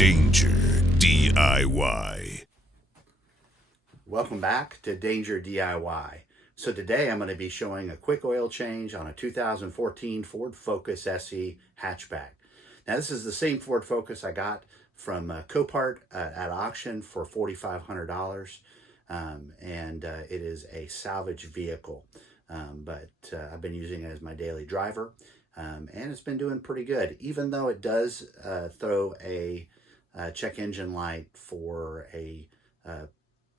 Danger DIY. Welcome back to Danger DIY. So today I'm going to be showing a quick oil change on a 2014 Ford Focus SE hatchback. Now this is the same Ford Focus I got from Copart at auction for $4,500, and it is a salvage vehicle, but I've been using it as my daily driver, and it's been doing pretty good, even though it does throw a check engine light for a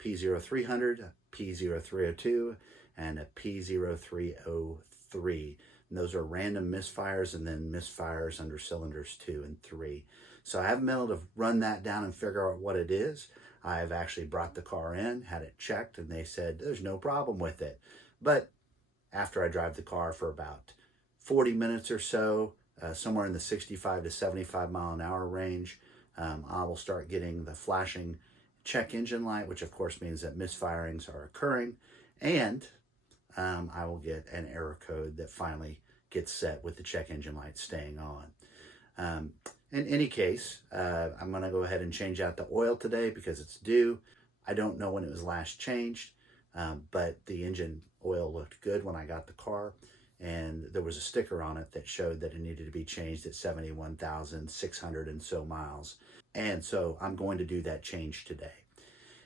P0300, a P0302, and a P0303. And those are random misfires and then misfires under cylinders 2 and 3. So I haven't been able to run that down and figure out what it is. I've actually brought the car in, had it checked, and they said there's no problem with it. But after I drive the car for about 40 minutes or so, somewhere in the 65 to 75 mile an hour range, I will start getting the flashing check engine light, which of course means that misfirings are occurring, and I will get an error code that finally gets set with the check engine light staying on. In any case, I'm going to go ahead and change out the oil today because it's due. I don't know when it was last changed, but the engine oil looked good when I got the car, and there was a sticker on it that showed that it needed to be changed at 71,600 and so miles. And so I'm going to do that change today.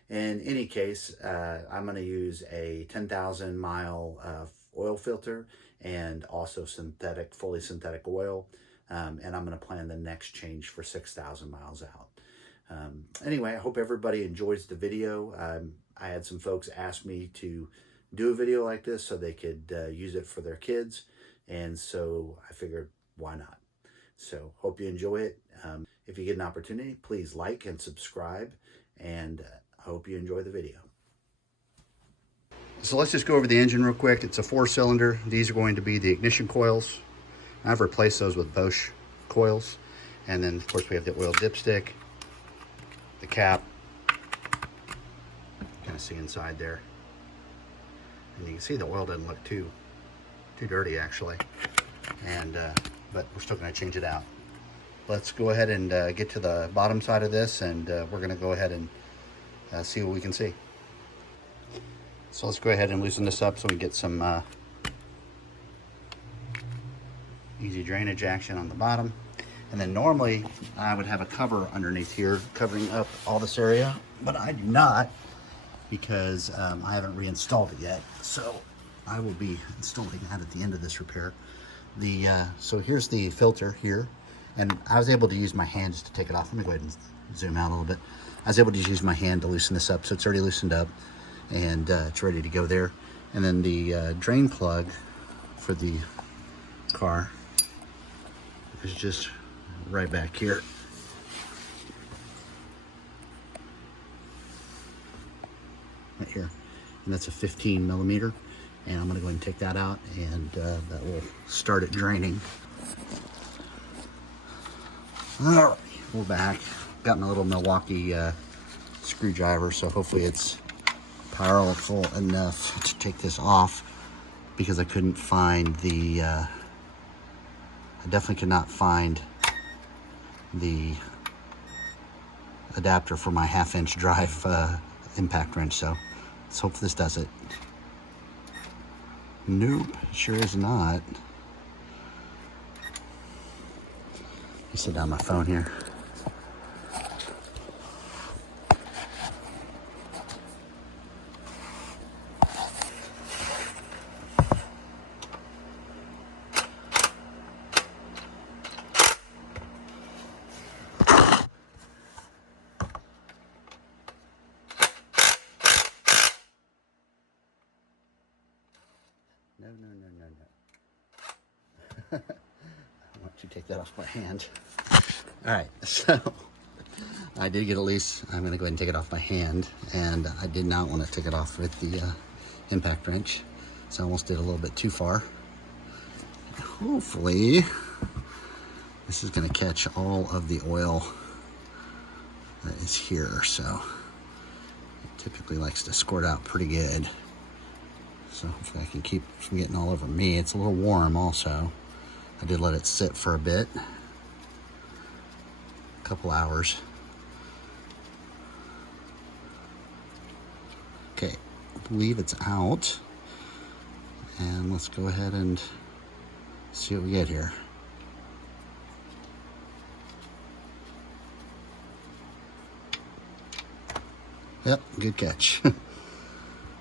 In any case, I'm going to use a 10,000 mile oil filter and also fully synthetic oil. And I'm going to plan the next change for 6,000 miles out. Anyway, I hope everybody enjoys the video. I had some folks ask me to do a video like this so they could use it for their kids. And so I figured, why not? So hope you enjoy it. If you get an opportunity, please like and subscribe, and I hope you enjoy the video. So let's just go over the engine real quick. It's a 4-cylinder. These are going to be the ignition coils. I've replaced those with Bosch coils. And then of course we have the oil dipstick, the cap, kind of see inside there. And you can see the oil doesn't look too dirty actually. And but we're still going to change it out. Let's go ahead and get to the bottom side of this, and we're going to go ahead and see what we can see. So let's go ahead and loosen this up so we get some easy drainage action on the bottom. And then normally I would have a cover underneath here covering up all this area, but I do not because I haven't reinstalled it yet. So I will be installing that at the end of this repair. So here's the filter here, and I was able to use my hand just to take it off. Let me go ahead and zoom out a little bit. I was able to use my hand to loosen this up, so it's already loosened up, and it's ready to go there. And then the drain plug for the car is just right back here. Right here. And that's a 15 millimeter. And I'm going to go ahead and take that out, and that will start it draining. All right, we're back. Got my little Milwaukee screwdriver, so hopefully it's powerful enough to take this off, because I couldn't find I definitely could not find the adapter for my 1/2-inch drive impact wrench, so let's hope this does it. Nope, sure is not. Let me sit down my phone here. No. I want you to take that off my hand. All right, so I did get it loose. I'm gonna go ahead and take it off my hand, and I did not want to take it off with the impact wrench, so I almost did a little bit too far. Hopefully, this is gonna catch all of the oil that is here, so it typically likes to squirt out pretty good. So hopefully I can keep it from getting all over me. It's a little warm also. I did let it sit for a bit, a couple hours. Okay, I believe it's out. And let's go ahead and see what we get here. Yep, good catch.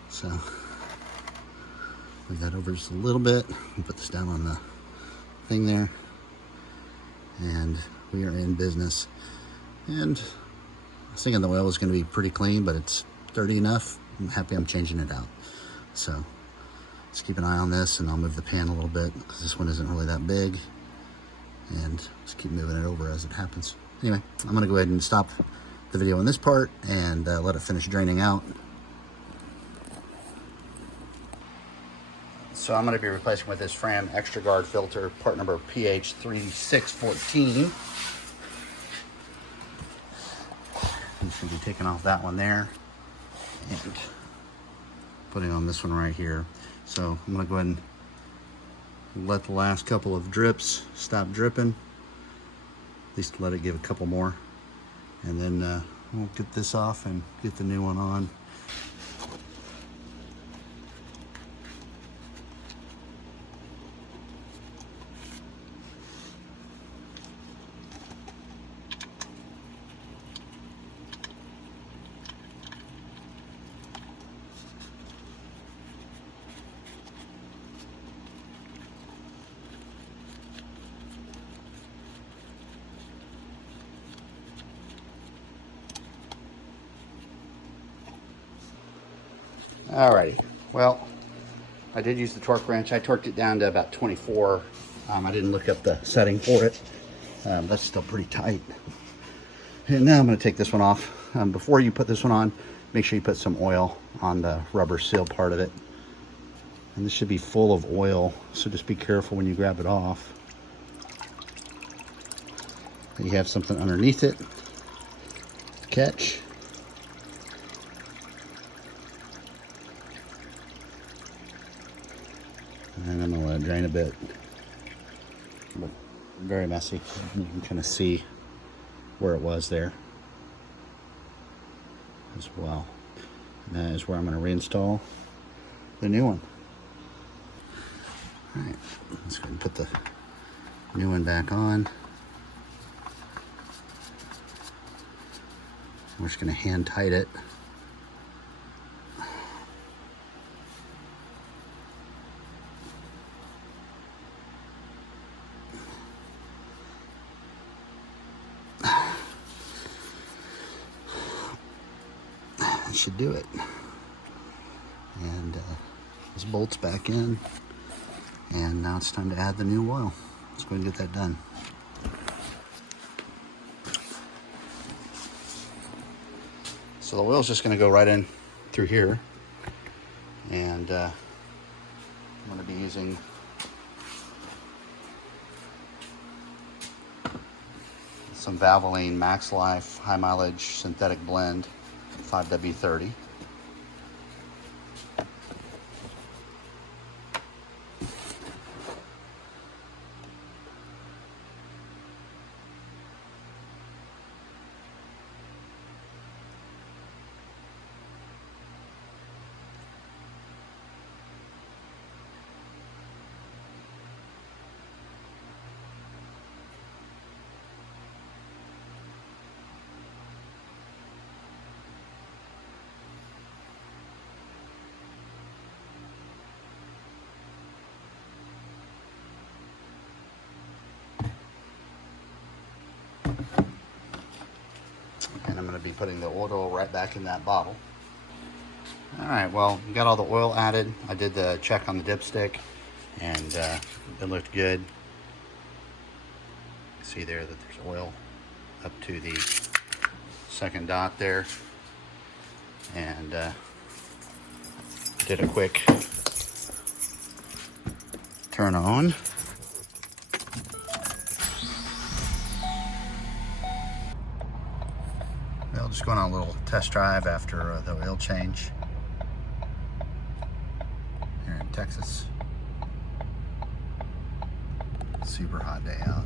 So, move that over just a little bit. Put this down on the thing there. And we are in business. And I was thinking the oil was going to be pretty clean, but it's dirty enough. I'm happy I'm changing it out. So, let's keep an eye on this, and I'll move the pan a little bit because this one isn't really that big. And just keep moving it over as it happens. Anyway, I'm going to go ahead and stop the video on this part and let it finish draining out. So I'm going to be replacing with this Fram Extra Guard filter, part number PH3614. I'm just going to be taking off that one there and putting on this one right here. So I'm going to go ahead and let the last couple of drips stop dripping. At least let it give a couple more. And then we'll get this off and get the new one on. Alrighty, well, I did use the torque wrench. I torqued it down to about 24. I didn't look up the setting for it. That's still pretty tight. And now I'm going to take this one off. Before you put this one on, make sure you put some oil on the rubber seal part of it. And this should be full of oil, so just be careful when you grab it off. You have something underneath it. Catch. And I'm gonna let it drain a bit, but very messy. You can kind of see where it was there as well. And that is where I'm gonna reinstall the new one. All right, let's go ahead and put the new one back on. We're just gonna hand tight it. Should do it. And this bolt's back in, and now it's time to add the new oil. Let's go ahead and get that done. So the oil's just going to go right in through here, and I'm going to be using some Valvoline Max Life high mileage synthetic blend 5W30. And I'm going to be putting the oil right back in that bottle. All right, well, we got all the oil added. I did the check on the dipstick, and it looked good. See there that there's oil up to the second dot there. And did a quick turn on. Well, just going on a little test drive after the oil change here in Texas. Super hot day out.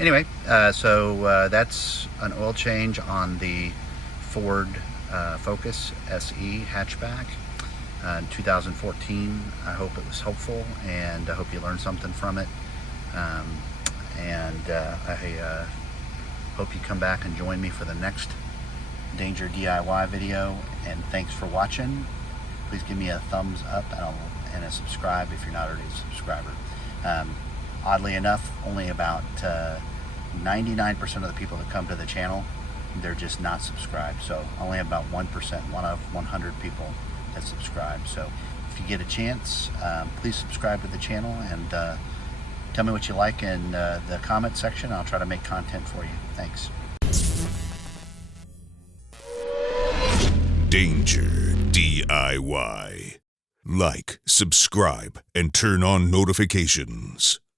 Anyway, that's an oil change on the Ford Focus SE hatchback in 2014. I hope it was helpful, and I hope you learned something from it. I hope you come back and join me for the next Danger DIY video, and thanks for watching. Please give me a thumbs up and a subscribe if you're not already a subscriber. Oddly enough, only about 99% of the people that come to the channel, they're just not subscribed. So only about 1%, one of 100 people that subscribe. So if you get a chance, please subscribe to the channel, and tell me what you like in the comment section. I'll try to make content for you. Thanks. Danger DIY. Like, subscribe, and turn on notifications.